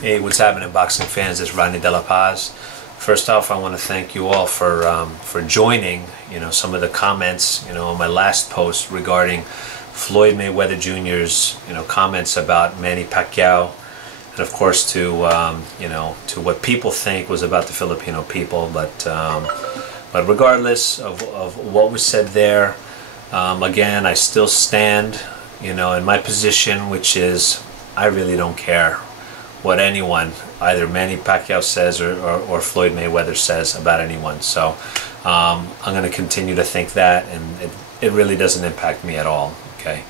Hey, what's happening, boxing fans? It's Rodney De La Paz. First off, I want to thank you all for joining. Some of the comments, on my last post regarding Floyd Mayweather Jr.'s, comments about Manny Pacquiao, and of course to what people think was about the Filipino people. But regardless of what was said there, again, I still stand, in my position, which is I really don't care what anyone, either Manny Pacquiao says or Floyd Mayweather says about anyone. So I'm going to continue to think that, and it really doesn't impact me at all. Okay.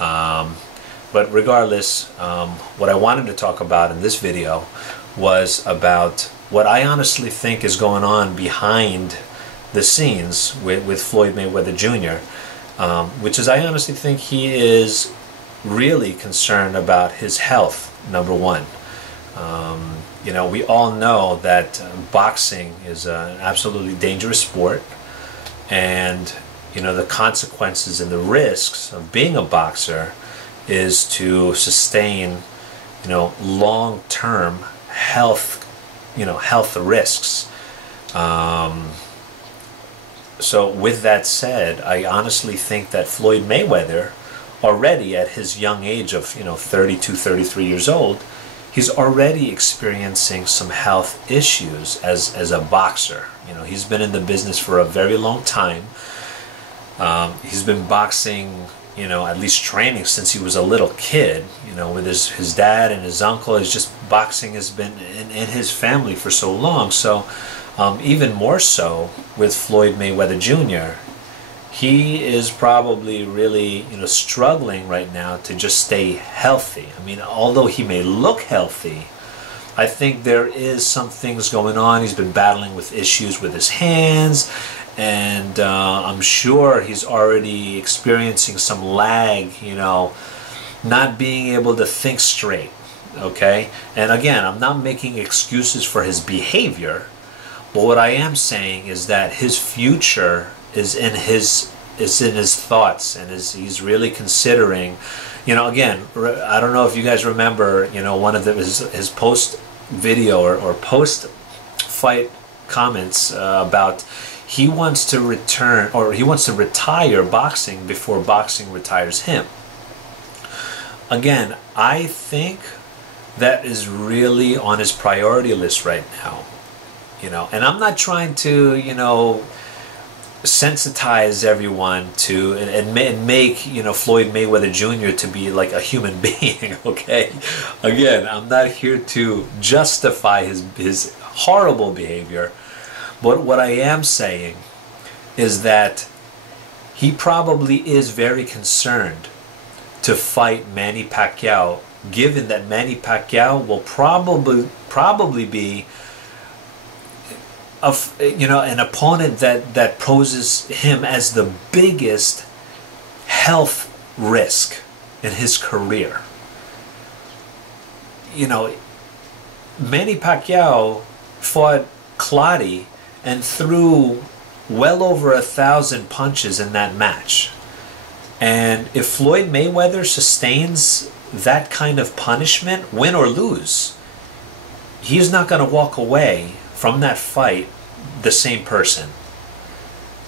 But regardless, what I wanted to talk about in this video was about what I honestly think is going on behind the scenes with Floyd Mayweather Jr., which is I honestly think he is really concerned about his health, number one. We all know that boxing is an absolutely dangerous sport, and the consequences and the risks of being a boxer is to sustain long-term health risks. So with that said, I honestly think that Floyd Mayweather, already at his young age of 32, 33 years old, he's already experiencing some health issues as a boxer. He's been in the business for a very long time. He's been boxing, at least training since he was a little kid. With his dad and his uncle, it's just boxing has been in his family for so long. So even more so with Floyd Mayweather Jr., he is probably really struggling right now to just stay healthy. I mean, although he may look healthy, I think there is some things going on. He's been battling with issues with his hands, and I'm sure he's already experiencing some lag, not being able to think straight. Okay? And again, I'm not making excuses for his behavior, but what I am saying is that his future is in his thoughts, and he's really considering. Again, I don't know if you guys remember, one of his post video or post fight comments about he wants to return, or he wants to retire boxing before boxing retires him. Again, I think that is really on his priority list right now. And I'm not trying to sensitize everyone to and make Floyd Mayweather Jr. to be like a human being. Okay, again, I'm not here to justify his horrible behavior, but what I am saying is that he probably is very concerned to fight Manny Pacquiao, given that Manny Pacquiao will probably be an opponent that poses him as the biggest health risk in his career. Manny Pacquiao fought Clottey and threw well over 1,000 punches in that match. And if Floyd Mayweather sustains that kind of punishment, win or lose, he's not going to walk away from that fight the same person.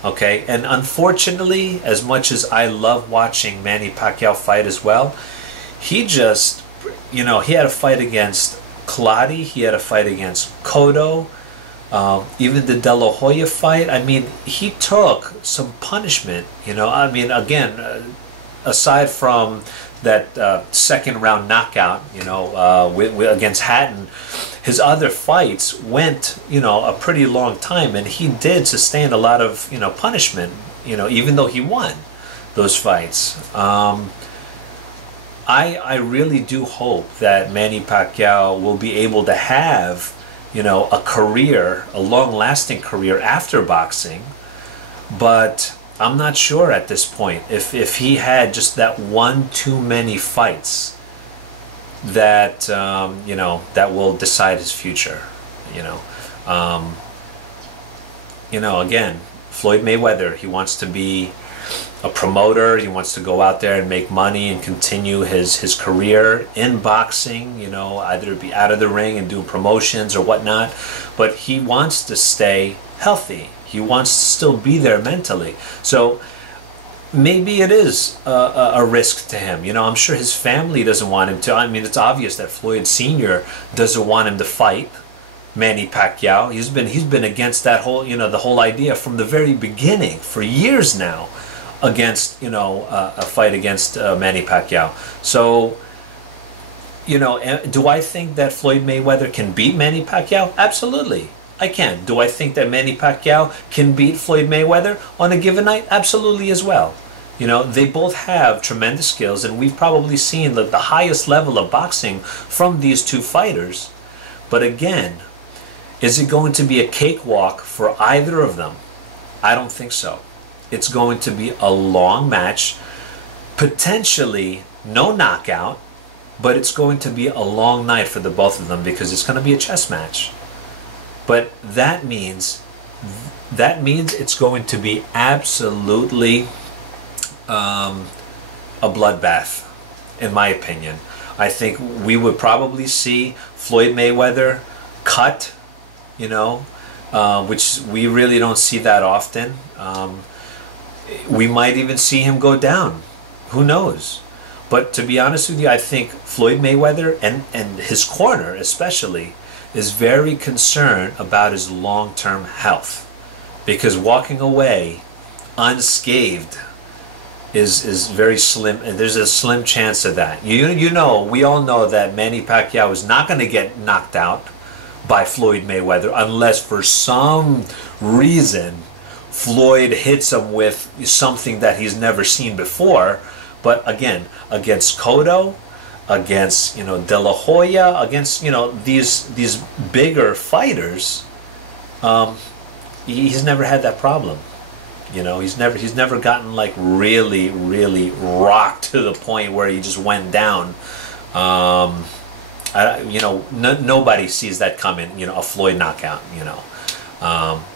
Okay? And unfortunately, as much as I love watching Manny Pacquiao fight as well, he just, he had a fight against Clottey, he had a fight against Cotto, even the De La Hoya fight. I mean, he took some punishment, I mean, again, aside from that second round knockout, against Hatton, his other fights went, a pretty long time, and he did sustain a lot of, punishment, even though he won those fights. I really do hope that Manny Pacquiao will be able to have, a career, a long-lasting career after boxing, but I'm not sure at this point if he had just that one too many fights that that will decide his future. Again, Floyd Mayweather, he wants to be a promoter. He wants to go out there and make money and continue his career in boxing, you know, either be out of the ring and do promotions or whatnot. But he wants to stay healthy. He wants to still be there mentally. So maybe it is a risk to him. You know, I'm sure his family doesn't want him to. I mean, it's obvious that Floyd Sr. doesn't want him to fight Manny Pacquiao. He's been against that whole, you know, the whole idea from the very beginning for years now, against, you know, a fight against Manny Pacquiao. So, you know, do I think that Floyd Mayweather can beat Manny Pacquiao? Absolutely, I can. Do I think that Manny Pacquiao can beat Floyd Mayweather on a given night? Absolutely as well. You know, they both have tremendous skills, and we've probably seen the highest level of boxing from these two fighters. But again, is it going to be a cakewalk for either of them? I don't think so. It's going to be a long match, potentially no knockout, but it's going to be a long night for the both of them because it's going to be a chess match. But that means it's going to be absolutely a bloodbath, in my opinion. I think we would probably see Floyd Mayweather cut, you know, which we really don't see that often. We might even see him go down. Who knows? But to be honest with you, I think Floyd Mayweather and his corner especially is very concerned about his long-term health, because walking away unscathed is very slim, and there's a slim chance of that. You know, we all know that Manny Pacquiao is not going to get knocked out by Floyd Mayweather unless for some reason Floyd hits him with something that he's never seen before. But again, against Cotto, against, you know, De La Hoya, against, you know, these bigger fighters, he's never had that problem. You know, he's never gotten like really rocked to the point where he just went down. You know, nobody sees that coming. You know, a Floyd knockout. You know,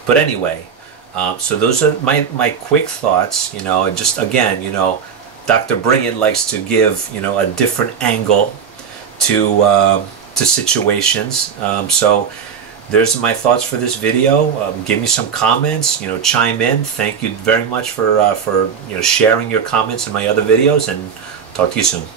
but anyway. So those are my quick thoughts. You know, just again, you know, Dr. Brilliant likes to give, you know, a different angle to situations. So there's my thoughts for this video. Give me some comments. You know, chime in. Thank you very much for you know, sharing your comments in my other videos, and talk to you soon.